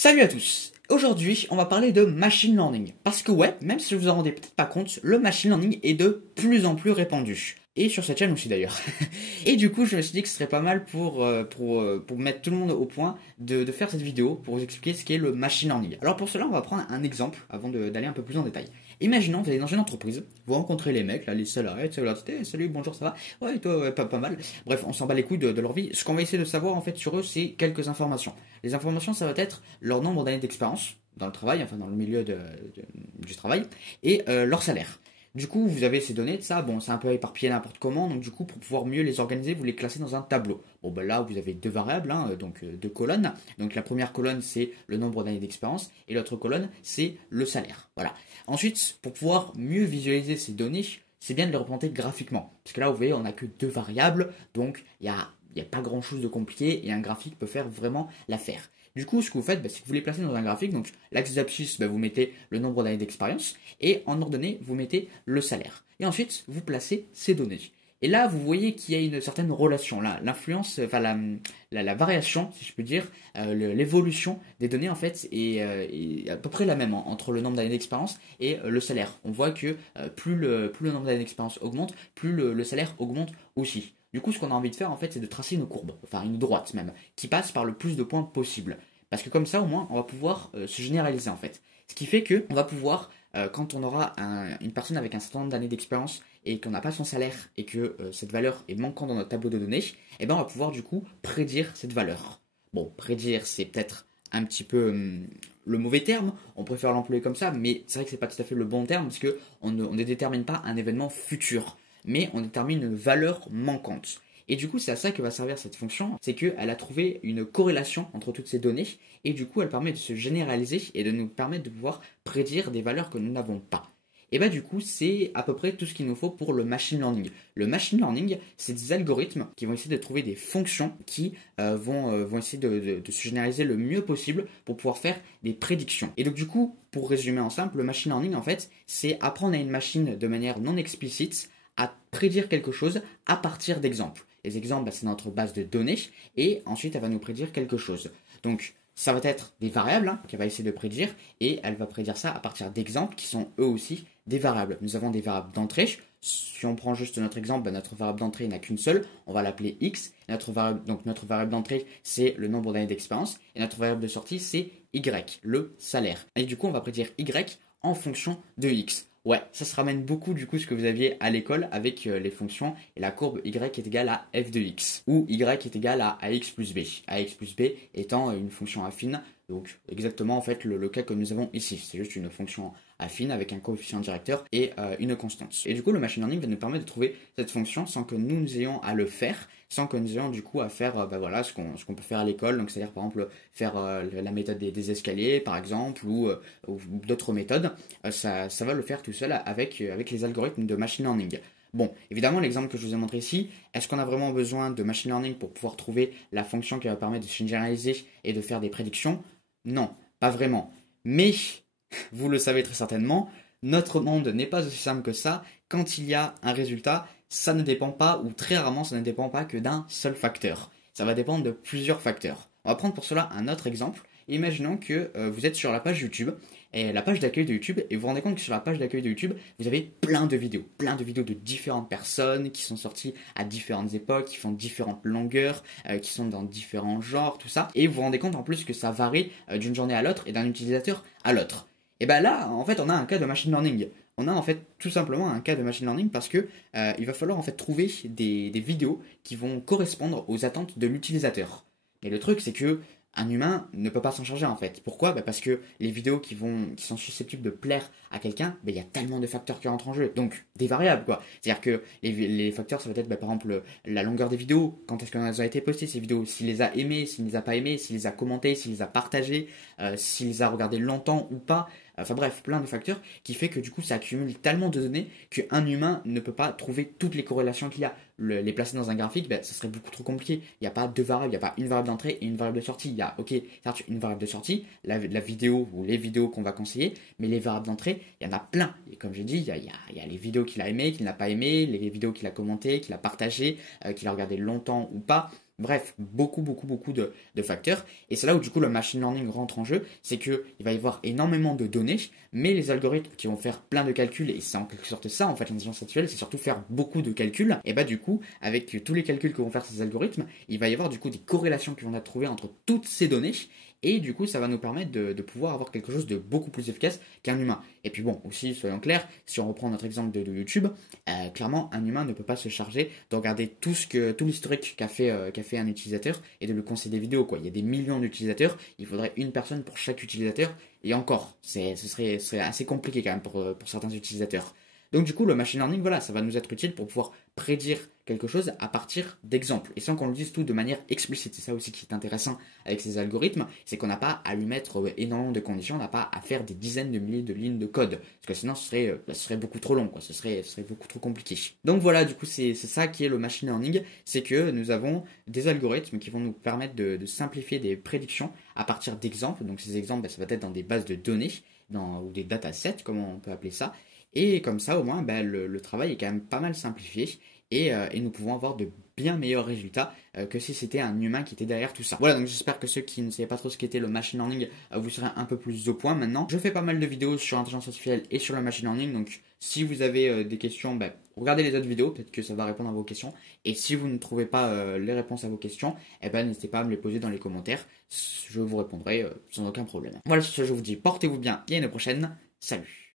Salut à tous. Aujourd'hui, on va parler de machine learning. Parce que ouais, même si vous vous en rendez peut-être pas compte, le machine learning est de plus en plus répandu. Et sur cette chaîne aussi d'ailleurs. Et du coup, je me suis dit que ce serait pas mal pour mettre tout le monde au point de faire cette vidéo pour vous expliquer ce qu'est le machine learning. Alors pour cela, on va prendre un exemple avant d'aller un peu plus en détail. Imaginons, vous allez dans une entreprise, vous rencontrez les mecs, là, les salariés, vous leur dites hey, salut, bonjour, ça va? Ouais, et toi, ouais, pas mal. Bref, on s'en bat les couilles de leur vie. Ce qu'on va essayer de savoir en fait sur eux, c'est quelques informations. Les informations, ça va être leur nombre d'années d'expérience dans le travail, enfin dans le milieu du travail, et leur salaire. Du coup, vous avez ces données de ça, bon, c'est un peu éparpillé n'importe comment, donc du coup, pour pouvoir mieux les organiser, vous les classez dans un tableau. Bon, ben là, vous avez deux variables, hein, donc deux colonnes. Donc la première colonne, c'est le nombre d'années d'expérience, et l'autre colonne, c'est le salaire. Voilà. Ensuite, pour pouvoir mieux visualiser ces données, c'est bien de les représenter graphiquement. Parce que là, vous voyez, on n'a que deux variables, donc il n'y a pas grand chose de compliqué, et un graphique peut faire vraiment l'affaire. Du coup, ce que vous faites, c'est que vous les placez dans un graphique. Donc, l'axe d'abscisse, vous mettez le nombre d'années d'expérience. Et en ordonnée, vous mettez le salaire. Et ensuite, vous placez ces données. Et là, vous voyez qu'il y a une certaine relation. Là, l'influence, enfin la variation, si je peux dire, l'évolution des données, en fait, est à peu près la même entre le nombre d'années d'expérience et le salaire. On voit que plus le nombre d'années d'expérience augmente, plus le salaire augmente aussi. Du coup, ce qu'on a envie de faire, en fait, c'est de tracer une courbe, enfin une droite même, qui passe par le plus de points possible. Parce que comme ça, au moins, on va pouvoir se généraliser, en fait. Ce qui fait que on va pouvoir, quand on aura une personne avec un certain nombre d'années d'expérience et qu'on n'a pas son salaire et que cette valeur est manquante dans notre tableau de données, eh ben, on va pouvoir du coup prédire cette valeur. Bon, prédire, c'est peut-être un petit peu le mauvais terme, on préfère l'employer comme ça, mais c'est vrai que c'est pas tout à fait le bon terme parce que on ne détermine pas un événement futur, mais on détermine une valeur manquante. Et du coup, c'est à ça que va servir cette fonction, c'est qu'elle a trouvé une corrélation entre toutes ces données, et du coup, elle permet de se généraliser et de nous permettre de pouvoir prédire des valeurs que nous n'avons pas. Et bah du coup, c'est à peu près tout ce qu'il nous faut pour le machine learning. Le machine learning, c'est des algorithmes qui vont essayer de trouver des fonctions qui vont essayer de se généraliser le mieux possible pour pouvoir faire des prédictions. Et donc du coup, pour résumer en simple, le machine learning, en fait, c'est apprendre à une machine de manière non explicite à prédire quelque chose à partir d'exemples. Les exemples, c'est notre base de données, et ensuite, elle va nous prédire quelque chose. Donc, ça va être des variables qu'elle va essayer de prédire, et elle va prédire ça à partir d'exemples qui sont eux aussi des variables. Nous avons des variables d'entrée. Si on prend juste notre exemple, notre variable d'entrée n'a qu'une seule, on va l'appeler x. Donc notre variable d'entrée, c'est le nombre d'années d'expérience, et notre variable de sortie, c'est y, le salaire. Et du coup, on va prédire y en fonction de x. Ouais, ça se ramène beaucoup du coup ce que vous aviez à l'école avec les fonctions et la courbe y est égale à f de x, ou y est égal à ax plus b. Ax plus b étant une fonction affine, donc exactement en fait le cas que nous avons ici. C'est juste une fonction affine avec un coefficient directeur et une constante. Et du coup, le machine learning va nous permettre de trouver cette fonction sans que nous ayons à le faire, sans que nous ayons du coup à faire voilà, ce qu'on peut faire à l'école, donc c'est-à-dire par exemple faire la méthode des escaliers par exemple, ou d'autres méthodes. Ça va le faire tout seul avec les algorithmes de machine learning. Bon, évidemment, l'exemple que je vous ai montré ici, est-ce qu'on a vraiment besoin de machine learning pour pouvoir trouver la fonction qui va permettre de se généraliser et de faire des prédictions? Non, pas vraiment. Mais, vous le savez très certainement, notre monde n'est pas aussi simple que ça. Quand il y a un résultat, ça ne dépend pas, ou très rarement, ça ne dépend pas que d'un seul facteur. Ça va dépendre de plusieurs facteurs. On va prendre pour cela un autre exemple. Imaginons que vous êtes sur la page YouTube, et la page d'accueil de YouTube, et vous vous rendez compte que sur la page d'accueil de YouTube, vous avez plein de vidéos de différentes personnes qui sont sorties à différentes époques, qui font différentes longueurs, qui sont dans différents genres, tout ça, et vous vous rendez compte en plus que ça varie d'une journée à l'autre et d'un utilisateur à l'autre. Et bien là, en fait, on a un cas de machine learning. On a en fait tout simplement un cas de machine learning parce que il va falloir en fait trouver des vidéos qui vont correspondre aux attentes de l'utilisateur. Et le truc, c'est que un humain ne peut pas s'en charger en fait. Pourquoi? Parce que les vidéos qui sont susceptibles de plaire à quelqu'un, il y a tellement de facteurs qui rentrent en jeu. Donc, des variables quoi. C'est-à-dire que les facteurs, ça va être par exemple la longueur des vidéos, quand est-ce qu'elles ont été postées ces vidéos, s'il les a aimées, s'il ne les a pas aimées, s'il les a commentées, s'il les a partagées, s'il les a regardées longtemps ou pas. Enfin bref, plein de facteurs qui fait que du coup ça accumule tellement de données qu'un humain ne peut pas trouver toutes les corrélations qu'il y a. Les placer dans un graphique, ça serait beaucoup trop compliqué. Il n'y a pas deux variables, il n'y a pas une variable d'entrée et une variable de sortie. Il y a, ok, certes, une variable de sortie, la vidéo ou les vidéos qu'on va conseiller, mais les variables d'entrée, il y en a plein. Et comme j'ai dit, il y a les vidéos qu'il a aimées, qu'il n'a pas aimées, les vidéos qu'il a commentées, qu'il a partagées, qu'il a regardées longtemps ou pas. Bref, beaucoup de facteurs. Et c'est là où du coup le machine learning rentre en jeu, c'est qu'il va y avoir énormément de données, mais les algorithmes qui vont faire plein de calculs, et c'est en quelque sorte ça en fait l'intelligence artificielle, c'est surtout faire beaucoup de calculs, et bah du coup, avec tous les calculs que vont faire ces algorithmes, il va y avoir du coup des corrélations qui vont être trouvées entre toutes ces données, et du coup ça va nous permettre de pouvoir avoir quelque chose de beaucoup plus efficace qu'un humain. Et puis bon, aussi soyons clairs, si on reprend notre exemple de YouTube, clairement un humain ne peut pas se charger de regarder tout l'historique qu'a fait un utilisateur et de lui conseiller des vidéos quoi. Il y a des millions d'utilisateurs, il faudrait une personne pour chaque utilisateur, et encore, ce serait assez compliqué quand même pour certains utilisateurs. Donc du coup, le machine learning, voilà, ça va nous être utile pour pouvoir prédire quelque chose à partir d'exemples, et sans qu'on le dise tout de manière explicite. C'est ça aussi qui est intéressant avec ces algorithmes, c'est qu'on n'a pas à lui mettre énormément de conditions, on n'a pas à faire des dizaines de milliers de lignes de code, parce que sinon ce serait beaucoup trop long, quoi. Ce serait beaucoup trop compliqué. Donc voilà, du coup c'est ça qui est le machine learning, c'est que nous avons des algorithmes qui vont nous permettre de simplifier des prédictions à partir d'exemples. Donc ces exemples, ça va être dans des bases de données, ou des datasets, comme on peut appeler ça. Et comme ça, au moins, le travail est quand même pas mal simplifié, et nous pouvons avoir de bien meilleurs résultats que si c'était un humain qui était derrière tout ça. Voilà, donc j'espère que ceux qui ne savaient pas trop ce qu'était le machine learning, vous serez un peu plus au point maintenant. Je fais pas mal de vidéos sur l'intelligence artificielle et sur le machine learning, donc si vous avez des questions, regardez les autres vidéos, peut-être que ça va répondre à vos questions. Et si vous ne trouvez pas les réponses à vos questions, n'hésitez pas à me les poser dans les commentaires, je vous répondrai sans aucun problème. Voilà, sur ce, je vous dis portez-vous bien et à une prochaine. Salut!